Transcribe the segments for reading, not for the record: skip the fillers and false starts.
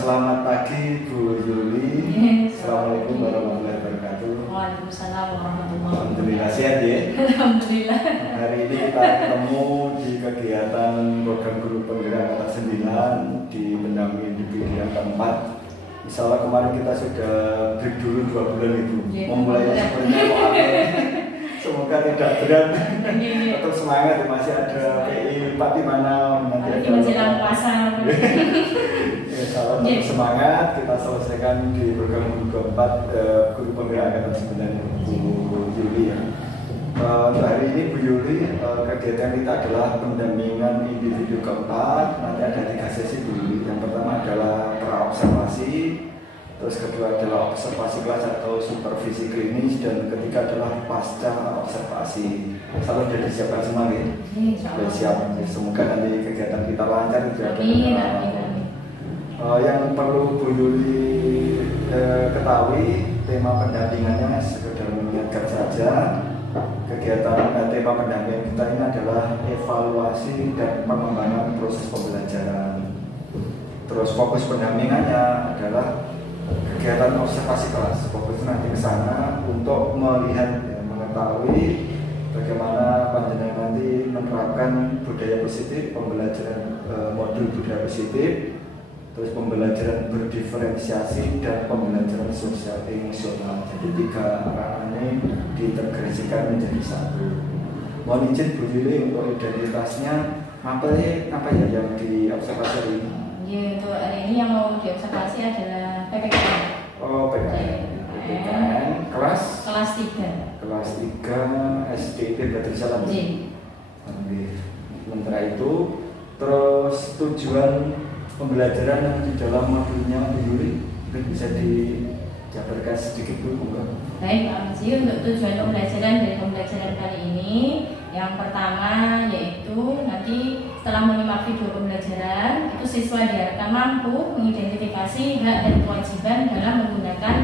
Selamat pagi Bu Yuli. Assalamualaikum warahmatullahi wabarakatuh. Waalaikumsalam warahmatullahi wabarakatuh. Alhamdulillah sehat ya. Alhamdulillah. Hari ini kita ketemu di kegiatan program guru penggerak kata 9 di pendamping individu yang keempat. Insya Allah kemarin kita sudah break dulu 2 bulan itu. Memulainya sebenarnya kok aneh. Semoga tidak berat. Tetap semangat, masih ada PI Pak di mana nanti menjelang puasa. Insya Allah tetap semangat, kita selesaikan di program guru keempat guru penggerak kata 9 Bu Yuli ya. Untuk hari ini Bu Yuli, kegiatan kita adalah pendampingan individu keempat. Nanti ada 3 sesi Bu Yuli. Yang pertama adalah praobservasi, terus kedua adalah observasi kelas atau supervisi klinis, dan ketiga adalah pasca observasi. Selalu sudah disiapkan semua ya? Sudah siap. Semoga nanti kegiatan kita lancar. Yang perlu Bu Yuli ketahui, tema pendampingannya sekedar mengingatkan saja. Kegiatan tema pendampingan kita ini adalah evaluasi dan pengembangan proses pembelajaran. Terus fokus pendampingannya adalah kegiatan observasi kelas. Fokus nanti ke sana untuk melihat, mengetahui bagaimana panjenengan nanti menerapkan budaya positif, pembelajaran modul budaya positif, terus pembelajaran berdiferensiasi dan pembelajaran sosial emosional. Jadi 3 arah ini diintegrasikan menjadi satu. Mohon izin Bu Yuli untuk identitasnya apa ya yang diobservasi hari ini? Ya, untuk hari ini yang mau diobservasi adalah PPKN. Oh, PPKN kelas 3. Kelas 3 SDIP Badrul Salam. Sementara itu, terus tujuan pembelajaran yang di dalam modulnya Bu Yuli mungkin bisa dijabarkan sedikit Bu, enggak? Baik Pak Maji, untuk tujuan pembelajaran dari pembelajaran kali ini, yang pertama yaitu nanti setelah menyimak video pembelajaran, itu siswa diharapkan mampu mengidentifikasi hak dan kewajiban dalam menggunakan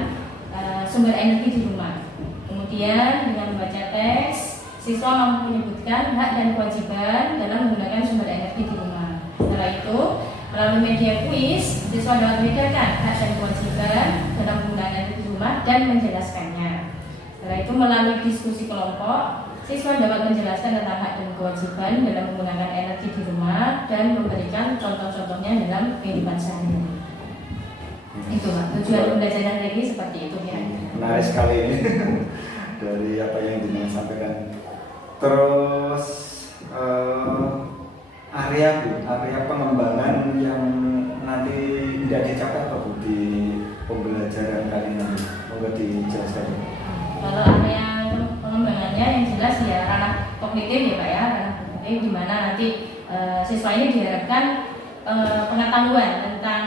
sumber energi di rumah. Kemudian dengan membaca teks, siswa mampu menyebutkan hak dan kewajiban dalam menggunakan sumber energi di rumah. Setelah itu, melalui media kuis, siswa dapat membedakan hak dan kewajiban dalam menggunakan energi di rumah dan menjelaskannya. Setelah itu, melalui diskusi kelompok, siswa dapat menjelaskan tentang hak dan kewajiban dalam menggunakan energi di rumah dan memberikan contoh-contohnya dalam kehidupan sehari-hari. Itu Pak, tujuan pembelajaran hari ini seperti itu kira-kira. Menarik sekali ini dari apa yang Dina sampaikan. Terus area pengembangan yang nanti tidak dicapai apa Bu di pembelajaran kali ini? Monggo dijelaskan. Kalau area pengembangannya yang jelas ya ranah kognitif ya Pak ya, ranah kognitif di mana nanti siswa ini diharapkan pengetahuan tentang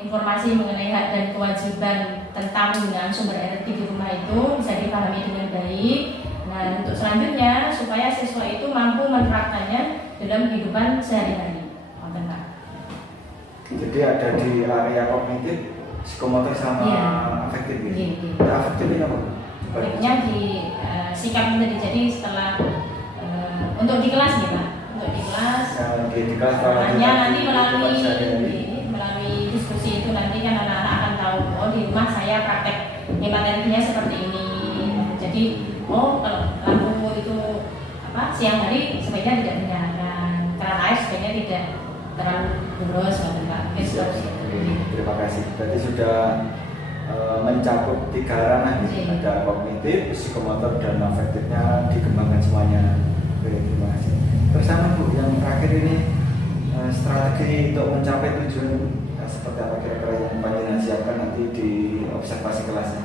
informasi mengenai hak dan kewajiban tentang penggunaan sumber energi di rumah itu bisa dipahami dengan baik. Nah, untuk selanjutnya supaya siswa itu mampu menerapkannya dalam kehidupan sehari-hari. Jadi ada di area kognitif, psikomotor sama afektif ya? Iya. Afektif ini apa? Baiknya di sikap tadi, jadi setelah untuk di kelas ya Pak, untuk di kelas hanya nanti melalui diskusi itu nanti kan anak-anak akan tahu, oh di rumah saya praktek hemat energinya seperti ini. Jadi kalau lampu itu siang hari sebaiknya tidak dinyalakan, keran air sebaiknya tidak terlalu boros Pak. Terima kasih. Berarti sudah mencakup 3 ranah, ada kognitif, psikomotor dan afektifnya dikembangkan semuanya. Terima kasih. Bersama Bu, yang terakhir ini strategi untuk mencapai tujuan seperti apa kira-kira yang panjenengan siapkan nanti di observasi kelasnya?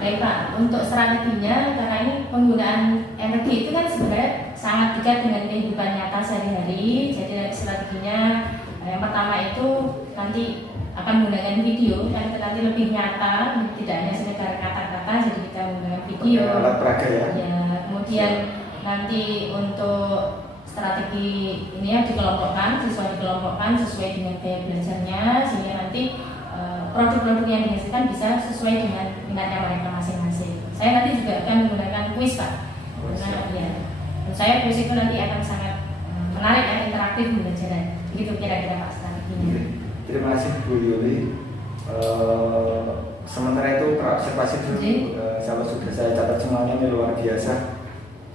Baik Pak, untuk strateginya karena ini penggunaan energi itu kan sebenarnya sangat dekat dengan kehidupan nyata sehari-hari. Jadi strateginya yang pertama itu nanti akan menggunakan video, kan nanti lebih nyata, tidak hanya sekedar kata-kata, jadi kita menggunakan video. Alat peraga ya. Kemudian nanti untuk strategi ini ya dikelompokkan, siswa dikelompokkan sesuai dengan gaya belajarnya, sehingga nanti produk-produk yang dihasilkan bisa sesuai dengan minatnya mereka masing-masing. Saya nanti juga akan menggunakan kuis Pak. Menurut saya kuis itu nanti akan sangat menarik dan interaktif pembelajaran. Begitu kira-kira Pak strateginya. Terima kasih Bu Yuli. Sementara itu observasi dulu, kalau sudah saya catat semuanya ini luar biasa.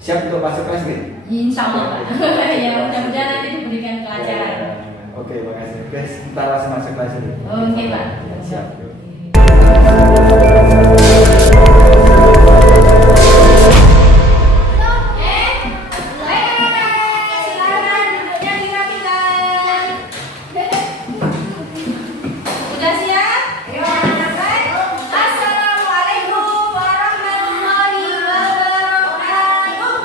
Siap untuk masuk kelas nih? Insya Allah. Ya mudah-mudahan nanti diberikan kelancaran. Oke, makasih. Oke, kita langsung masuk kelas ini. Oke Pak. Siap. Udah siap? Assalamualaikum warahmatullahi wabarakatuh.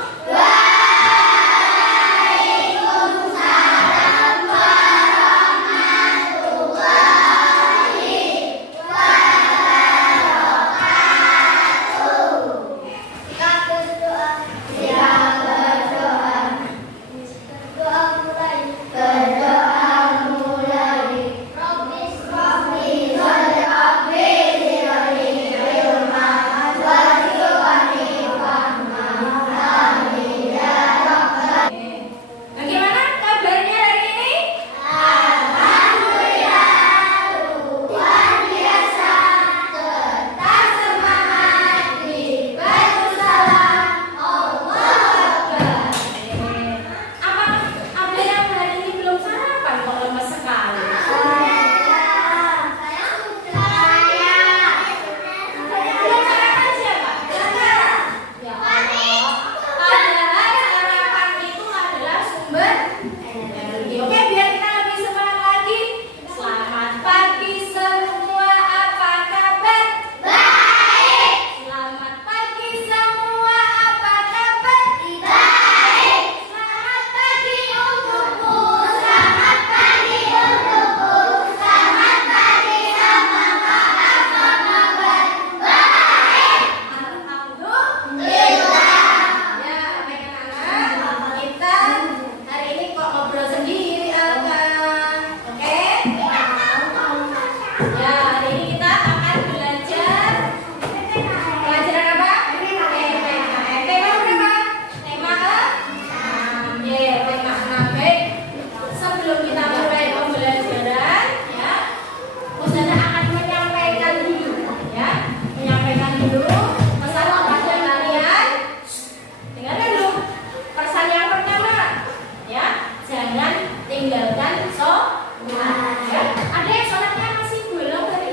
Bagaimana kabarnya hari ini? Luar biasa. Tetap semangat di Darussalam. Allahu Akbar. Apa ada yang hari ini belum sarapan kok lemes sekali? Belum sarapan siapa? Ya Allah. Padahal sarapan itu adalah sumber energi. Oke, biar kita lebih semangat lagi. Selamat pagi semua, apa kabar? Baik. Selamat pagi semua, apa kabar? Baik. Selamat pagi untukku, selamat pagi untukku, selamat pagi sama maaf sama kabar. Baik. Alhamdulillah. Ya, baik anak-anak, kita hari ini kok ngobrol sendiri apa? Oke? Ya, hari ini kita akan belajar pelajaran apa? Tema berapa? Tema ke-6. Ya, tema 6. Baik. Sebelum kita mulai pembelajaran, ya, Ustazah akan menyampaikan dulu, ya, menyampaikan dulu pesan kepada kalian. Dengarkan dulu. Pesan yang pertama, ya, jangan tinggalkan sholat. Ya. Ada yang sholatnya masih bolong hari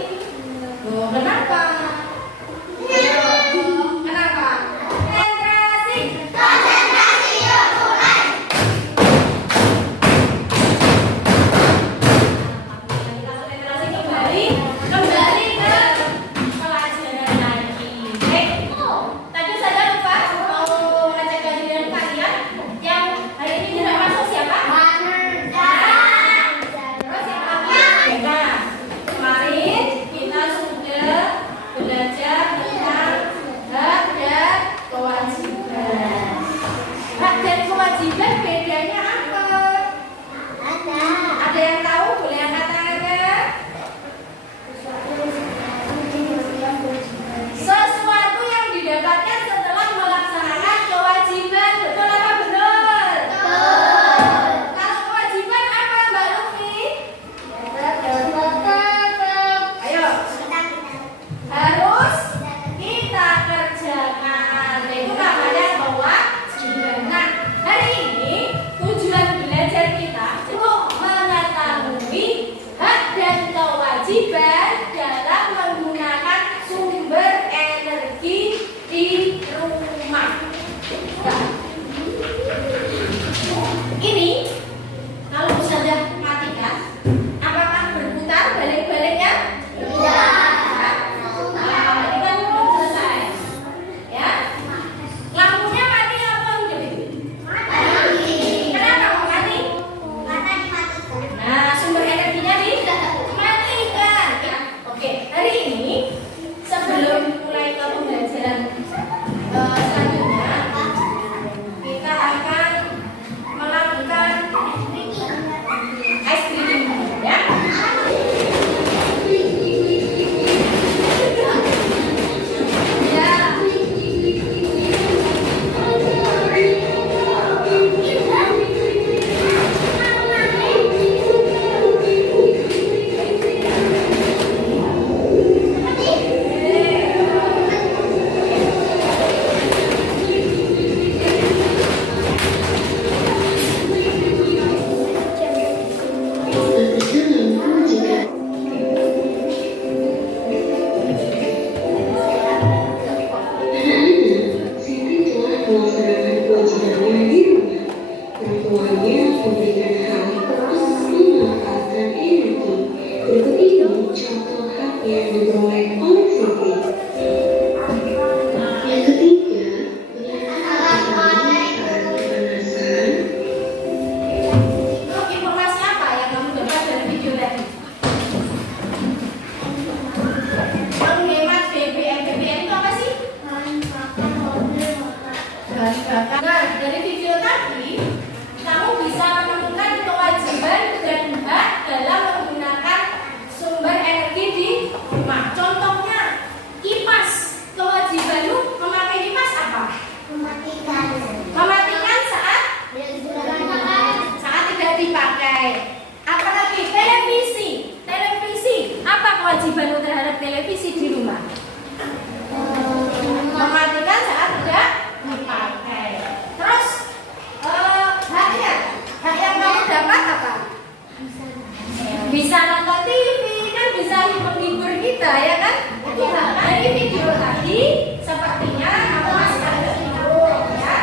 ya kan? Itu dari video tadi sepertinya kamu masih ada video ya.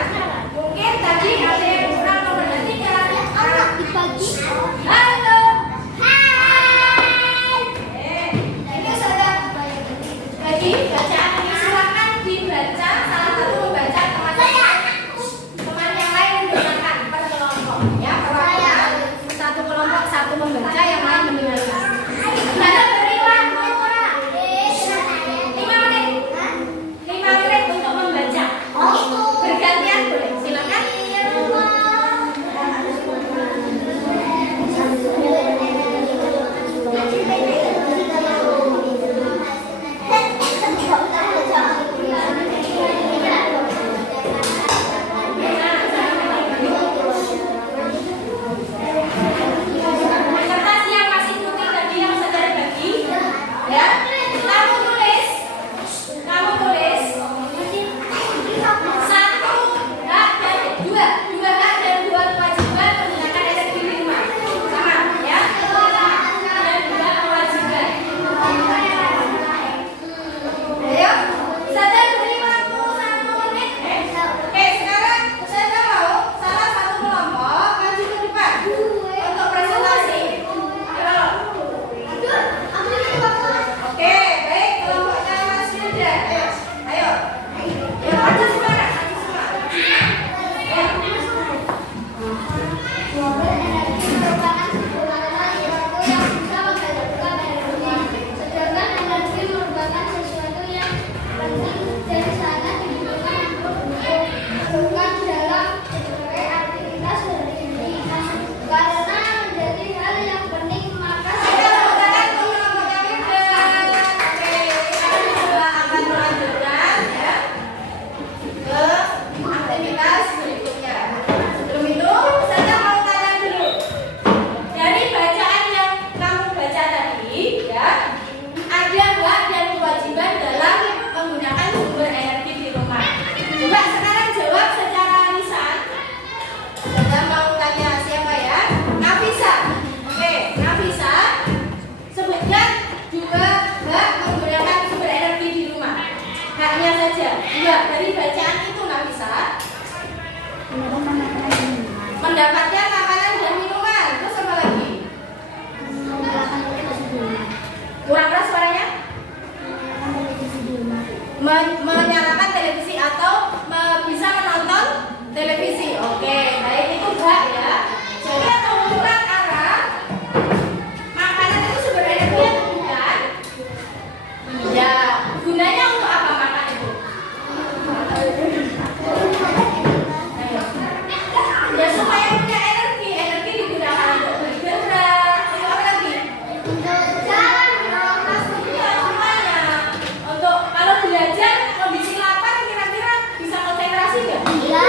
Mungkin tadi ada yang kurang memperhatikan. Halo. Hai. Ini sudah bagi bacaan ini silakan dibaca. Salah satu membaca teman yang lain mendengarkan per kelompok ya. Perwakilan satu kelompok satu membaca, yang lain mendengarkan. Ada beri waktu 5 menit untuk membaca. Bergantian boleh, silakan. Kertas yang masih putih tadi yang saudara bagi, ya. Kamu tulis satu hak dan dua hak dan dua kewajiban menggunakan energi di rumah. Sama, ya. Dan dua kewajiban. Ayo, saudara beri waktu 1 menit. Oke, sekarang saya mau salah satu kelompok maju ke depan untuk presentasi. Oke, baik, kelompoknya Mas Yuda. Ayo. Ya, maju semua. Sumber energi merupakan sebuah sesuatu yang bisa menghasilkan energi. Sedangkan energi merupakan sesuatu yang penting dan sangat dibutuhkan untuk dalam berbagai aktivitas sehari-hari. Karena menjadi hal yang penting, maka Kita menggunakan kelompoknya Yuda. Oke, kita juga akan melanjutkan ya ke aktivitas berikutnya. Sebelum itu, saya mau tanya dulu. Dari bacaan yang kamu baca tadi, ya, ada hak dan kewajiban dalam menggunakan sumber energi di rumah. Coba sekarang jawab secara lisan. Saya mau tanya siapa ya? Nafisa. Oke, Nafisa. Sebutkan dua hak menggunakan sumber energi di rumah. Haknya saja. Dua dari bacaan itu Nafisa. Mendapatkan makanan dan minuman. Terus apa lagi? Kurang keras suaranya? Menyalakan televisi atau bisa menonton televisi. Oke, baik, itu hak ya. Jadi atau kurang arah makanan itu sumber energi atau bukan? Ya, gunanya untuk apa makan itu? Ayo. Ya supaya punya energi. Energi digunakan untuk bergerak. Itu apa lagi? Ya, semuanya. Untuk kalau belajar kondisi lapar kira-kira bisa konsentrasi nggak? Iya.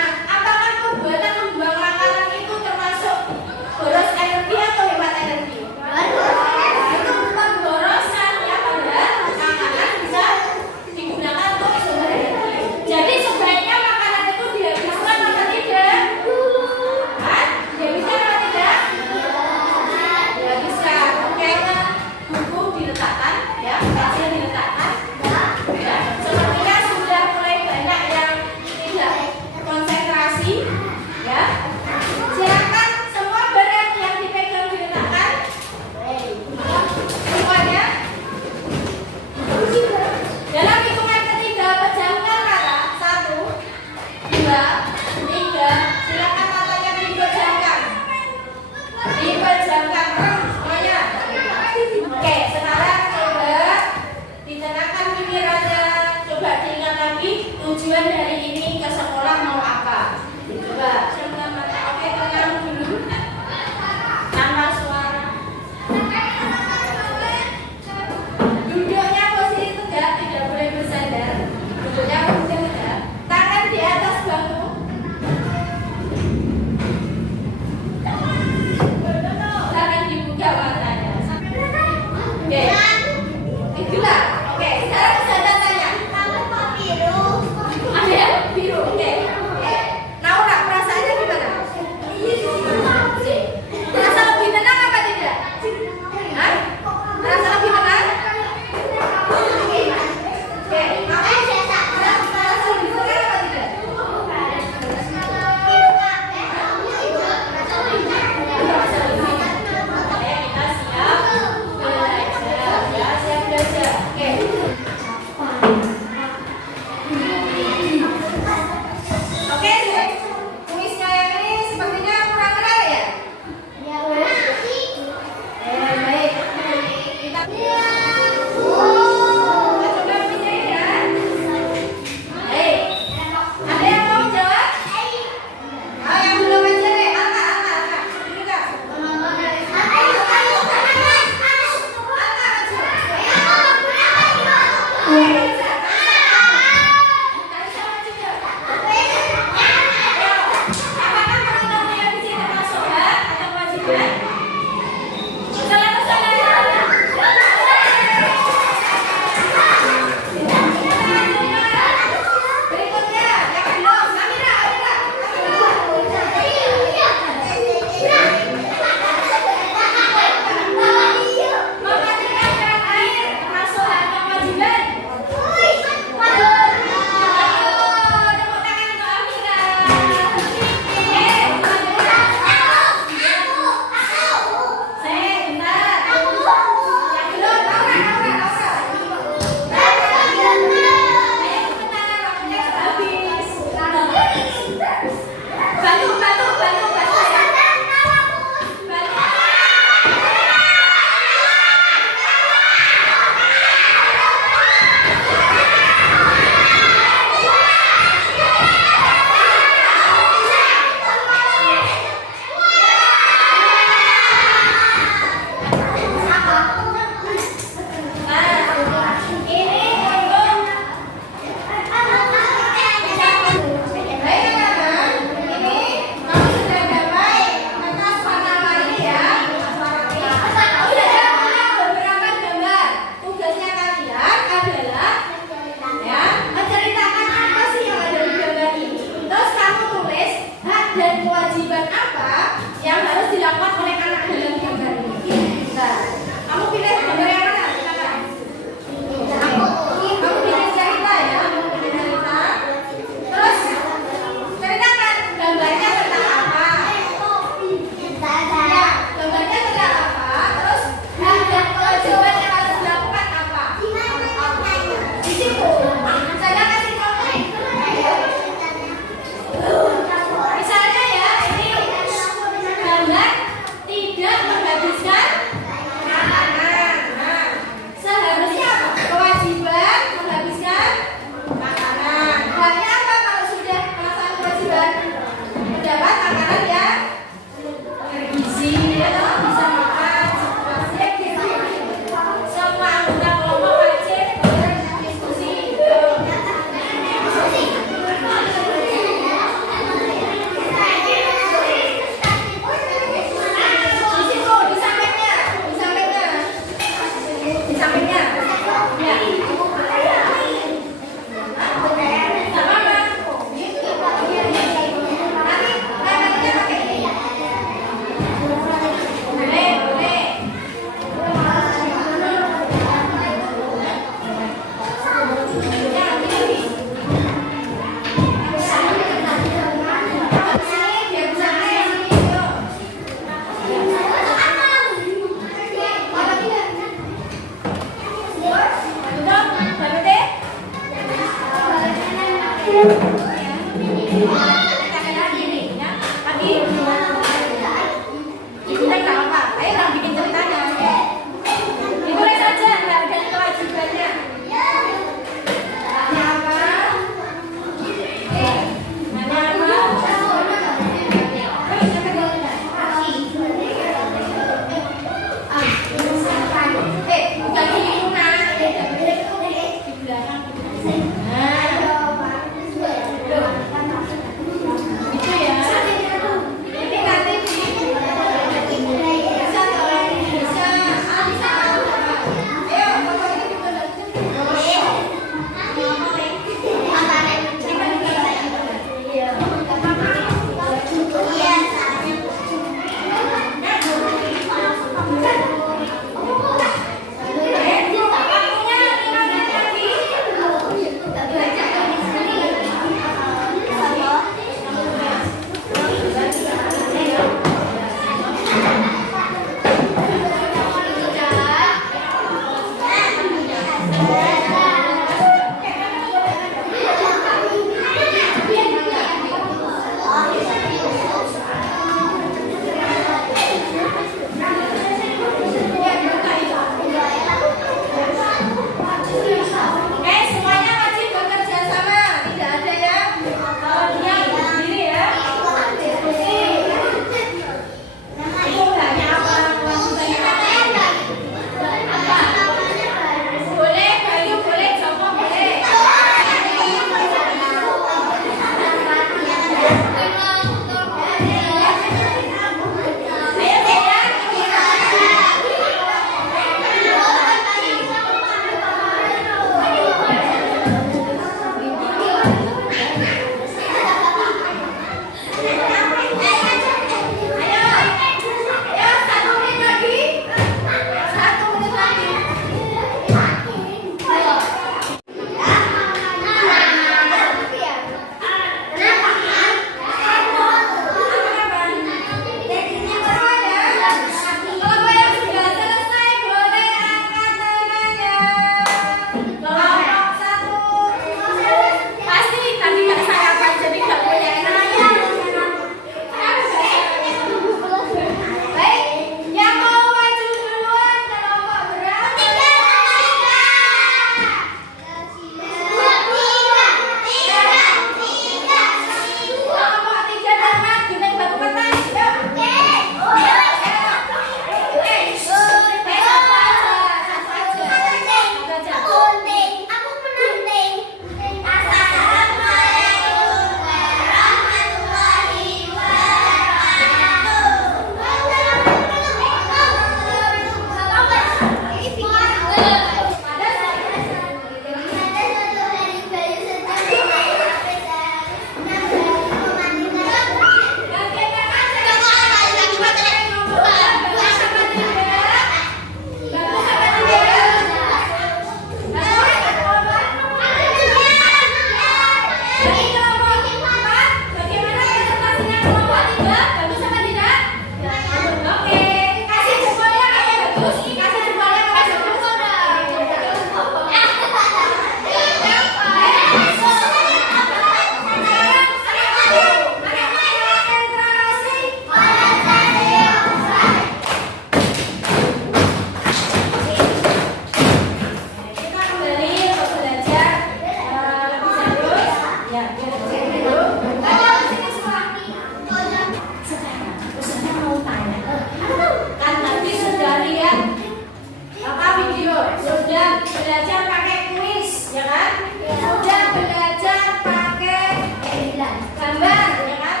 gambar, ya kan?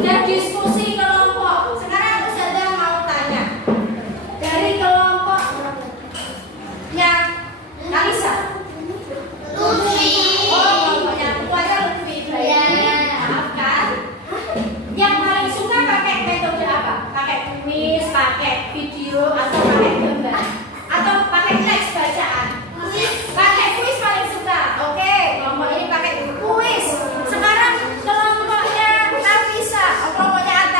Dan diskusi kelompok. Sekarang aku saja mau tanya dari kelompok yang Kalisa. Lutfi. Oh, kelompoknya ketuanya Lutfi. Maafkan. Yang paling suka pakai metode apa? Pakai kuis, pakai video, atau pakai gambar, atau pakai teks bacaan? Pakai kuis paling suka. Oke, kelompok ini pakai kuis. Sekarang kelompoknya Nafisa, kelompoknya Atta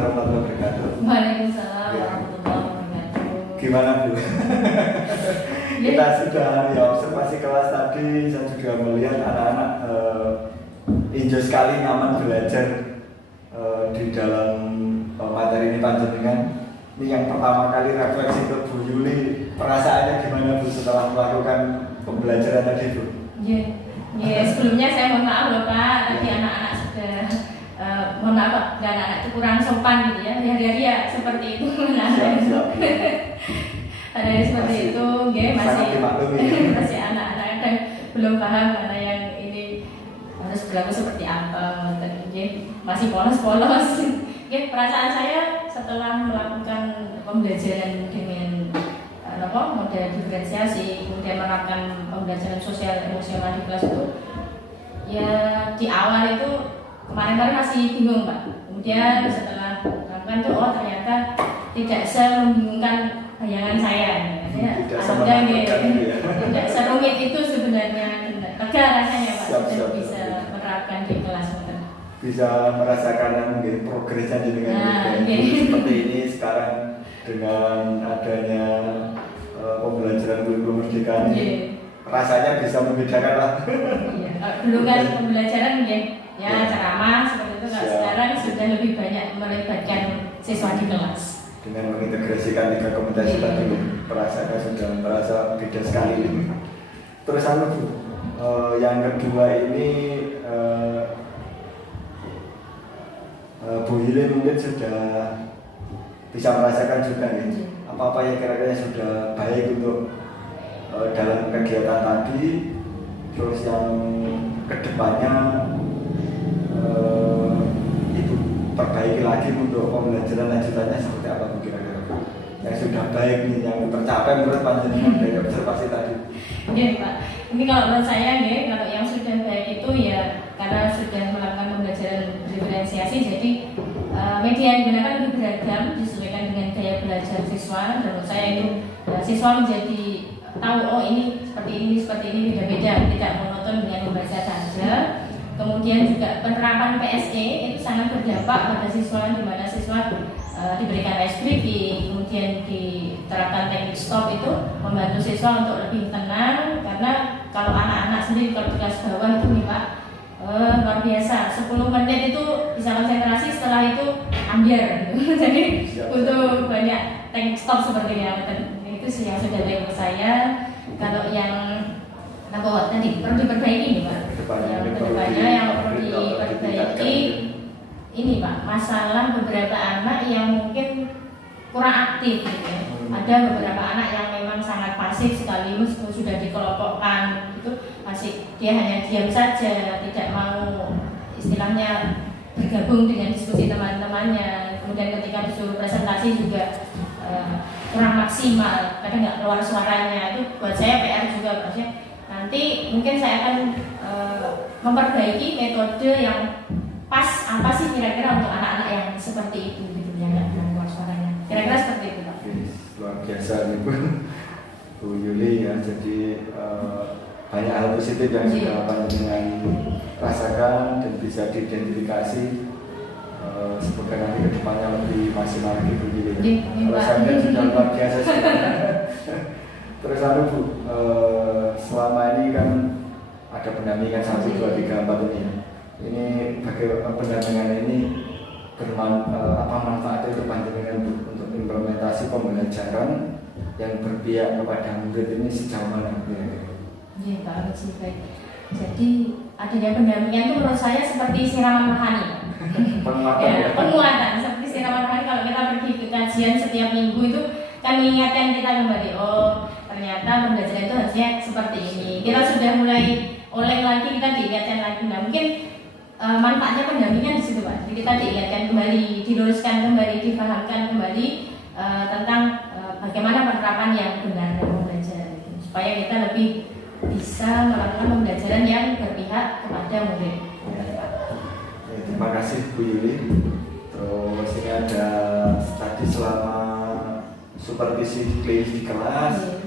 warahmatullahi wabarakatuh. Waalaikumsalam warahmatullahi wabarakatuh. Gimana Bu? Kita sudah ya observasi kelas tadi, saya juga melihat anak-anak enjoy sekali, nyaman belajar di dalam materi ini panjenengan. Ini yang pertama kali refleksi ke Bu Yuli, perasaannya gimana Bu setelah melakukan pembelajaran tadi Bu? Ya, sebelumnya saya mohon maaf loh Pak, tadi anak-anak sudah mohon maaf Pak, anak-anak itu kurang sopan gitu ya, hari-hari ya seperti itu. Siap. Ada seperti itu, masih anak-anak dan belum paham mana yang ini harus berlaku seperti apa, masih polos-polos. Perasaan saya setelah melakukan pembelajaran dengan model diferensiasi, kemudian menerapkan pembelajaran sosial emosional di kelas itu, ya di awal itu kemarin-kemarin masih bingung Pak. Kemudian setelah melakukan tuh, oh ternyata tidak membingungkan bayangan saya. Tidak serumit itu sebenarnya, lega rasanya Pak, sudah bisa menerapkan di kelas. Bisa merasakan mungkin progresnya dengan seperti ini sekarang dengan adanya pembelajaran kurikulum merdeka ini, rasanya bisa membedakan lah. Dulu kan pembelajaran ya ceramah seperti itu, kalau sekarang sudah lebih banyak melibatkan siswa di kelas. Dengan mengintegrasikan 3 kompetensi tadi, perasaannya sudah merasa beda sekali. Terus Bu, yang kedua ini Bu Yuli mungkin sudah bisa merasakan juga nih, apa-apa yang kira-kira sudah baik untuk dalam kegiatan tadi, terus yang kedepannya itu perbaiki lagi untuk pembelajaran lanjutannya seperti apa kira-kira yang sudah baik nih, yang tercapai menurut panjenengan dari observasi tadi. Pak, ini kalau menurut saya kalau yang sudah baik itu ya karena sudah melakukan pembelajaran diferensiasi, jadi media yang digunakan lebih beragam disesuaikan dengan gaya belajar siswa. Menurut saya itu siswa menjadi tahu, oh ini seperti ini beda-beda, tidak monoton dengan membaca saja. Kemudian juga penerapan PSE itu sangat berdampak pada siswa, di mana siswa diberikan ice breaking, kemudian diterapkan teknik stop, itu membantu siswa untuk lebih tenang. Karena kalau anak-anak sendiri kalau di kelas bawah itu nih Pak, luar biasa, 10 menit itu bisa konsentrasi, setelah itu ambiar gitu. Jadi butuh banyak teknik stop seperti yang itu sih yang sudah baik untuk saya. Kalau yang tadi perlu diperbaiki nih Pak, yang kedepannya yang perlu diperbaiki ini Pak, masalah beberapa anak yang mungkin kurang aktif gitu ya. Ada beberapa anak yang memang sangat pasif sekali, meskipun sudah dikelompokkan itu masih dia hanya diam saja, tidak mau istilahnya bergabung dengan diskusi teman-temannya. Kemudian ketika disuruh presentasi juga kurang maksimal, kadang nggak keluar suaranya. Itu buat saya PR juga Pak. Nanti mungkin saya akan memperbaiki metode yang pas apa sih kira-kira untuk anak-anak yang seperti itu gitu, yang nggak keluar suaranya. Kira-kira seperti itu Pak. Luar biasa nih Bu Yuli ya. Jadi banyak hal positif yang sudah panjenengan rasakan dan bisa diidentifikasi. Semoga nanti kedepannya lebih maksimal lagi Bu Yuli. Kalau saya sudah luar biasa sebenarnya. Terus Bu, selama ini kan ada pendampingan 1, 2, 3, 4 ini. Ini bagaimana pendampingan ini apa manfaatnya untuk panjenengan untuk implementasi pembelajaran yang berpihak kepada murid ini sejauh mana? Iya Pak, baik. Jadi adanya pendampingan itu menurut saya seperti siraman rohani. Penguatan seperti siraman rohani. Kalau kita pergi ke kajian setiap minggu itu kan mengingatkan kita kembali, oh ternyata pembelajaran itu harusnya seperti ini. Kita sudah mulai oleng lagi, kita diingatkan lagi. Nah mungkin manfaatnya pendampingan di situ Pak. Jadi kita diingatkan kembali, diluruskan kembali, dipahamkan kembali tentang bagaimana penerapan yang benar dalam belajar, supaya kita lebih bisa melakukan pembelajaran yang berpihak kepada murid. Terima kasih Bu Yuli. Terus ini ada tadi selama supervisi klinis di kelas,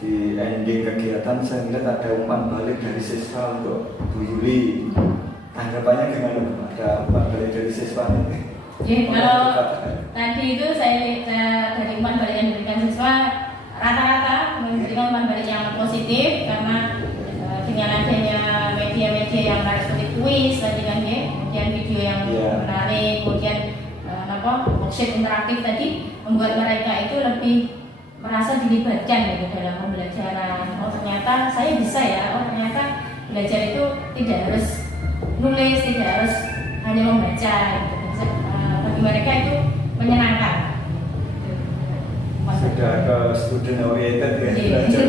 di ending kegiatan saya melihat ada umpan balik dari siswa untuk Bu Yuli. Tanggapannya gimana Bu? Ada umpan balik dari siswa ini? Jadi kalau tadi itu saya dari umpan balik yang diberikan siswa rata-rata memberikan umpan balik yang positif karena dengan adanya media-media yang menarik seperti kuis tadi kan ya, kemudian video yang menarik, kemudian worksheet interaktif tadi membuat mereka itu lebih merasa dilibatkan gitu dalam pembelajaran. Oh ternyata saya bisa ya, oh ternyata belajar itu tidak harus nulis, tidak harus hanya membaca gitu. Bagi mereka itu menyenangkan. Sudah ke student oriented ya, belajar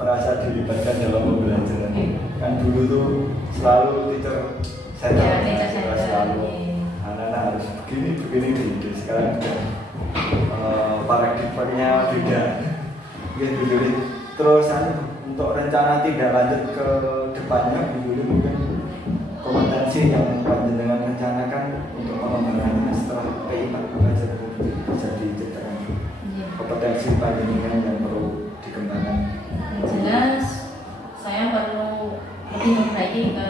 merasa dilibatkan dalam pembelajaran. Kan dulu tuh selalu teacher center, selalu anak-anak harus begini. Sekarang paradigmanya beda. Gitu. Terus untuk rencana tidak lanjut ke depannya, dulu mungkin kompetensi yang panjenengan rencanakan untuk pengembangan setelah P4 belajar bisa diceritakan. Kompetensi panjenengan yang perlu dikembangkan. Jelas, saya perlu lebih memperbaiki ke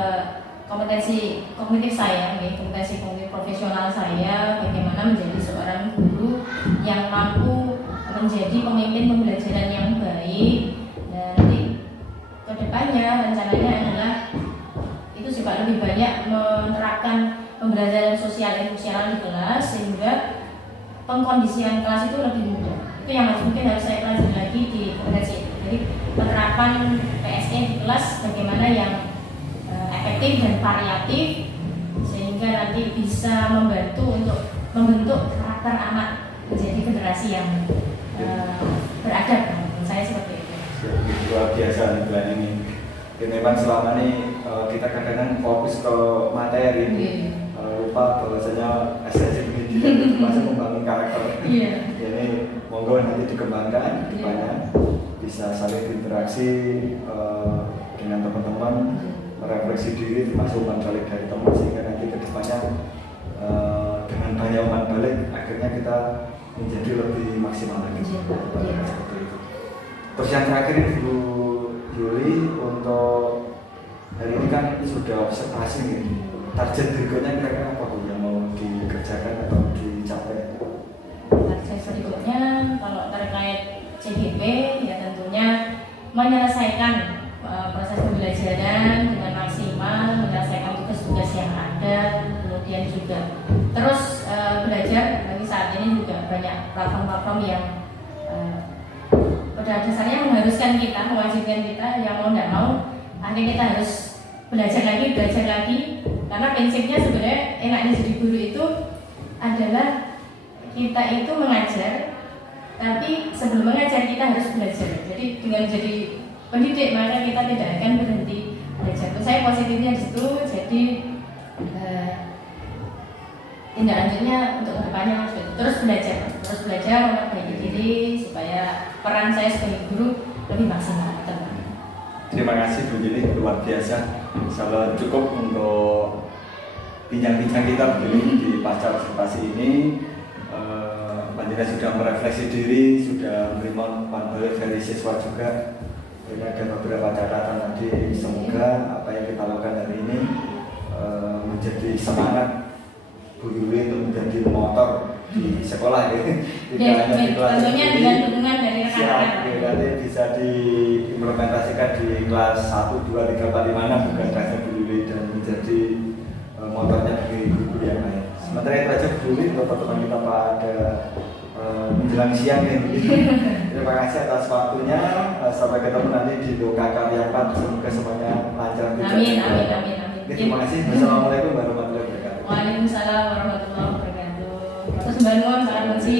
kompetensi kognitif saya, kompetensi kognitif profesional saya, bagaimana menjadi seorang guru yang mampu menjadi pemimpin pembelajaran yang baik. Dan nanti kedepannya rencananya adalah itu juga lebih banyak menerapkan pembelajaran sosial emosional di kelas sehingga pengkondisian kelas itu lebih mudah. Itu yang mungkin harus saya pelajari lagi di kompetensi itu. Jadi penerapan PSE di kelas bagaimana yang efektif dan variatif sehingga nanti bisa membantu untuk membentuk karakter anak menjadi generasi yang beradab. Menurut saya seperti itu. Luar biasa nih plan ini. Memang selama ini kita kadang-kadang fokus ke materi, lupa bahwasanya esensi pendidikan itu masih membangun karakter. Ini monggo nanti dikembangkan depannya bisa saling interaksi dengan teman-teman, merefleksi diri termasuk umpan balik dari teman sehingga nanti kedepannya dengan banyak umpan balik akhirnya kita menjadi lebih maksimal lagi. Seperti itu. Terus yang terakhir ini Bu Yuli, untuk hari ini kan sudah observasi nih, target berikutnya kira-kira apa Bu yang mau dikerjakan atau dicapai? Target berikutnya kalau terkait CGP ya tentunya menyelesaikan proses pembelajaran dengan maksimal, menyelesaikan tugas-tugas yang ada, kemudian juga terus belajar. Bagi saat ini juga banyak platform-platform yang pada dasarnya mengharuskan kita, mewajibkan kita yang mau tidak mau, akhirnya kita harus belajar lagi, karena prinsipnya sebenarnya enaknya jadi guru itu adalah kita itu mengajar, tapi sebelum mengajar kita harus belajar. Jadi dengan jadi pendidik maka kita tidak akan berhenti belajar. Saya positifnya di situ. Jadi tindak lanjutnya untuk kedepannya terus belajar memperbaiki diri supaya peran saya sebagai guru lebih maksimal. Terima kasih Bu Yuli, luar biasa. Insyaallah cukup untuk bincang-bincang kita di pasca observasi ini. Panjenengan sudah merefleksi diri, sudah menerima umpan balik dari siswa juga. Ini ada beberapa catatan tadi. Semoga apa yang kita lakukan hari ini menjadi semangat Bu Yuli untuk menjadi motor di sekolah ya. Tidak hanya di kelas. Tentunya dengan dukungan dari rekan-rekan. Nanti bisa diimplementasikan di kelas 1, 2, 3, 4, 5, bukan hanya Bu Yuli dan menjadi motornya bagi guru yang lain. Sementara itu aja Bu Yuli, untuk teman kita pada menjelang siang ya. Terima kasih atas waktunya. Sampai ketemu nanti di Loka Karya 4. Semoga semuanya lancar. Amin. Terima kasih. Wassalamualaikum warahmatullahi wabarakatuh. Waalaikumsalam warahmatullahi wabarakatuh. Terus bangun, salam kunci.